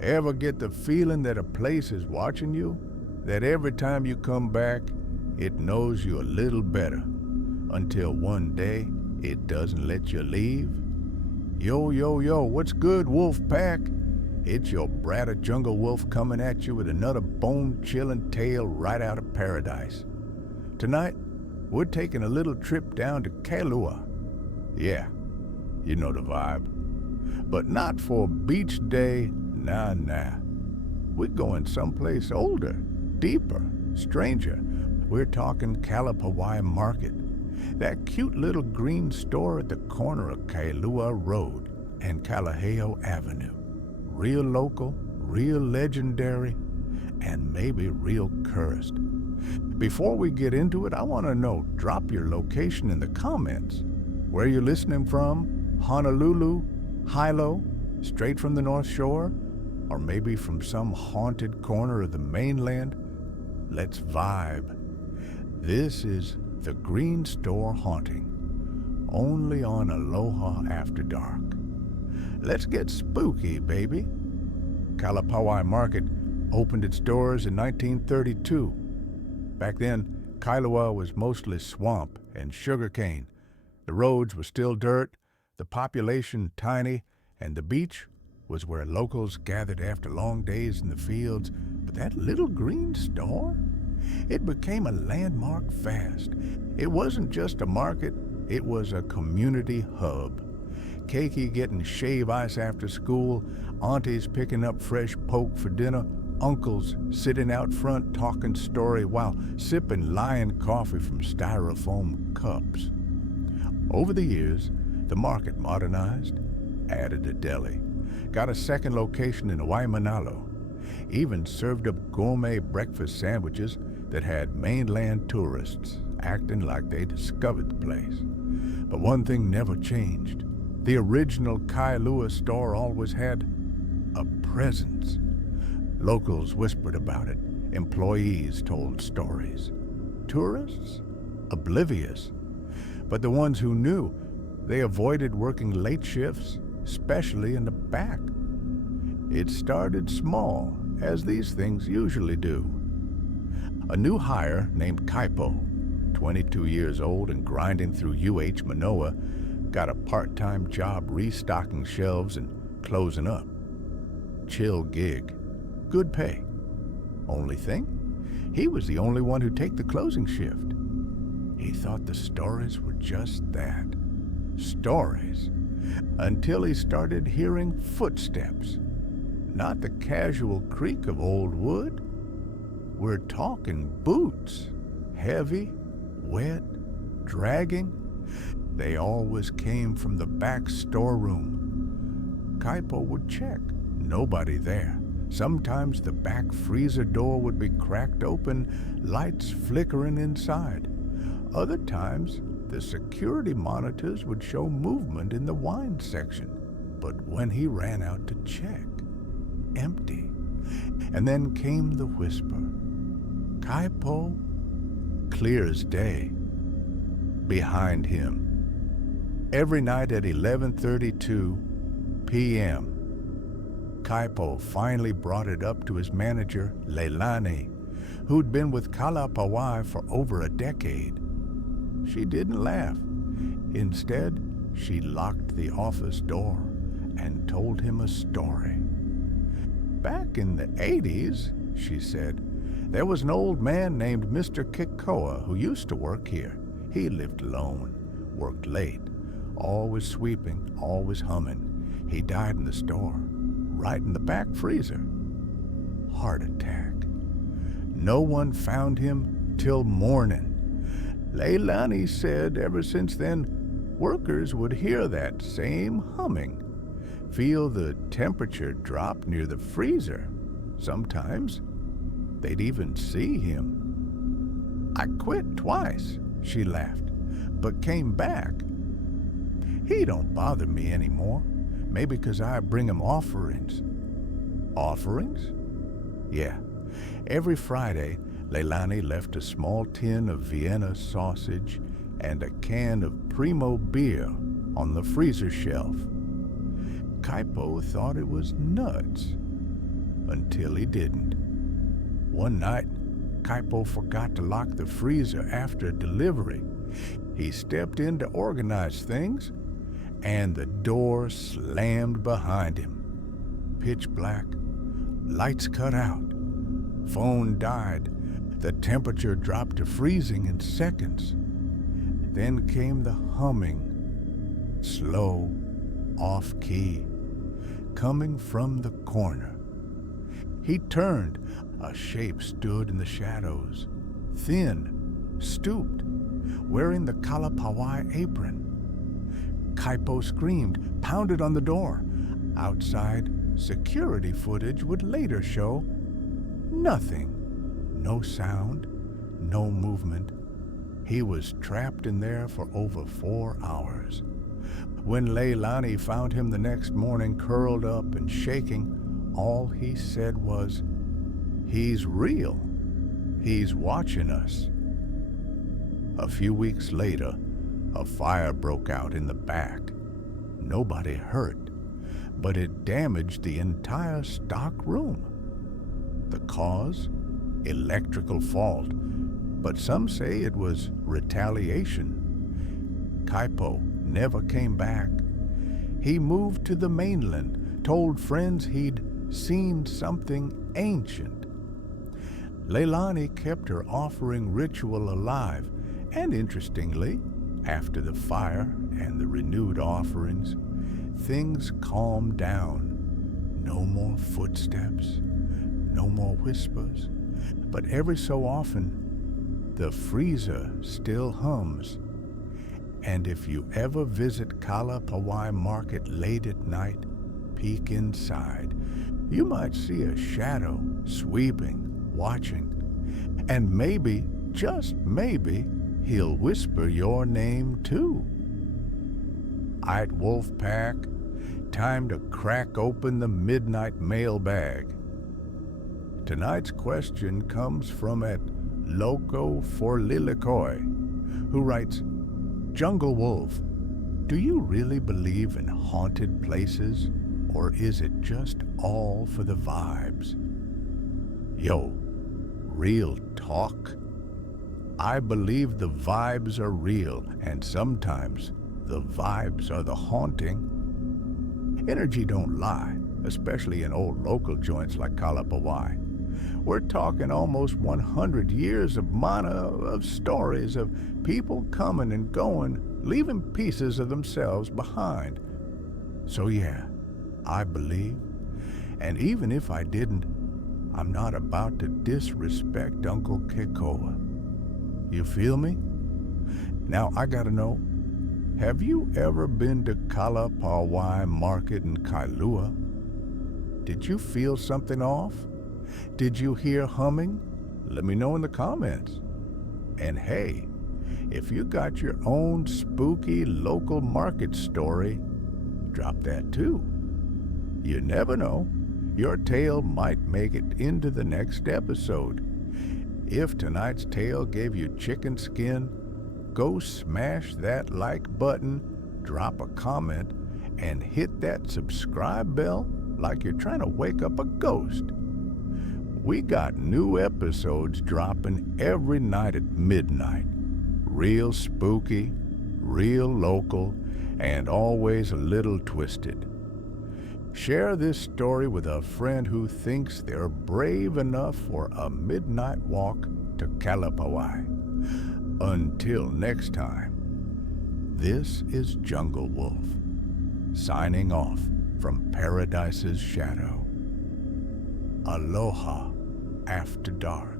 Ever get the feeling that a place is watching you? That every time you come back, it knows you a little better, until one day it doesn't let you leave? Yo, yo, yo, what's good, Wolf Pack? It's your brat of Junglewolf coming at you with another bone-chilling tale right out of paradise. Tonight, we're taking a little trip down to Kailua. Yeah, you know the vibe. But not for beach day, nah. We're going someplace older, deeper, stranger. We're talking Kalapawai Market. That cute little green store at the corner of Kailua Rd and Kalaheo Avenue. Real local, real legendary, and maybe real cursed. Before we get into it, I want to know, drop your location in the comments. Where you're listening from? Honolulu, Hilo, straight from the North Shore, or maybe from some haunted corner of the mainland? Let's vibe. This is The Green Store Haunting, only on Aloha After Dark. Let's get spooky, baby. Kalapawai Market opened its doors in 1932. Back then, Kailua was mostly swamp and sugarcane. The roads were still dirt, the population tiny, and the beach was where locals gathered after long days in the fields. But that little green store? It became a landmark fast. It wasn't just a market, it was a community hub. Keiki getting shave ice after school, aunties picking up fresh poke for dinner, uncles sitting out front talking story while sipping lion coffee from styrofoam cups. Over the years, the market modernized, added a deli, got a second location in Waimanalo, even served up gourmet breakfast sandwiches that had mainland tourists acting like they discovered the place. But one thing never changed. The original Kailua store always had a presence. Locals whispered about it. Employees told stories. Tourists? Oblivious. But the ones who knew, they avoided working late shifts, especially in the back. It started small, as these things usually do. A new hire named Kaipo, 22 years old and grinding through UH Manoa, got a part-time job restocking shelves and closing up. Chill gig. Good pay. Only thing? He was the only one who'd take the closing shift. He thought the stories were just that. Stories. Until he started hearing footsteps. Not the casual creak of old wood. We're talking boots. Heavy, wet, dragging. They always came from the back storeroom. Kaipo would check. Nobody there. Sometimes the back freezer door would be cracked open, lights flickering inside. Other times, the security monitors would show movement in the wine section. But when he ran out to check, empty. And then came the whisper. Kaipo, clear as day. Behind him. Every night at 11:32 p.m., Kaipo finally brought it up to his manager, Leilani, who'd been with Kalapawai for over a decade. She didn't laugh. Instead, she locked the office door and told him a story. Back in the 80s, she said, there was an old man named Mr. Kekoa who used to work here. He lived alone, worked late, always sweeping, always humming. He died in the store, right in the back freezer. Heart attack. No one found him till morning. Leilani said ever since then, workers would hear that same humming, feel the temperature drop near the freezer. Sometimes they'd even see him. I quit twice, she laughed, but came back. He don't bother me anymore, maybe 'cause I bring him offerings. Offerings? Yeah. Every Friday, Leilani left a small tin of Vienna sausage and a can of Primo beer on the freezer shelf. Kaipo thought it was nuts. until he didn't. One night, Kaipo forgot to lock the freezer after delivery. He stepped in to organize things, and the door slammed behind him. Pitch black, lights cut out, phone died, the temperature dropped to freezing in seconds. Then came the humming, slow, off-key, coming from the corner. He turned. A shape stood in the shadows, thin, stooped, wearing the Kalapawai apron. Kaipo screamed, pounded on the door. Outside, security footage would later show nothing. No sound, no movement. He was trapped in there for over 4 hours. When Leilani found him the next morning curled up and shaking, all he said was, "He's real. He's watching us." A few weeks later, a fire broke out in the back. Nobody hurt, but it damaged the entire stock room. The cause? Electrical fault, but some say it was retaliation. Kaipo never came back. He moved to the mainland, told friends he'd seen something ancient. Leilani kept her offering ritual alive, and interestingly, after the fire and the renewed offerings, things calmed down. No more footsteps, no more whispers, but every so often, the freezer still hums. And if you ever visit Kalapawai Market late at night, peek inside, you might see a shadow sweeping, watching, and maybe, just maybe, he'll whisper your name too. Aight Wolf Pack, time to crack open the midnight mailbag. Tonight's question comes from at Loco for Lilikoi, who writes, Junglewolf, do you really believe in haunted places, or is it just all for the vibes? Yo, real talk? I believe the vibes are real, and sometimes the vibes are the haunting. Energy don't lie, especially in old local joints like Kalapawai. We're talking almost 100 years of mana, of stories of people coming and going, leaving pieces of themselves behind. So yeah, I believe. And even if I didn't, I'm not about to disrespect Uncle Kekoa. You feel me? Now I gotta know, have you ever been to Kalapawai Market in Kailua? Did you feel something off? Did you hear humming? Let me know in the comments. And hey, if you got your own spooky local market story, drop that too. You never know, your tale might make it into the next episode. If tonight's tale gave you chicken skin, go smash that like button, drop a comment, and hit that subscribe bell like you're trying to wake up a ghost. We got new episodes dropping every night at midnight. Real spooky, real local, and always a little twisted. Share this story with a friend who thinks they're brave enough for a midnight walk to Kalapawai. Until next time, this is Junglewolf, signing off from Paradise's shadow. Aloha After Dark.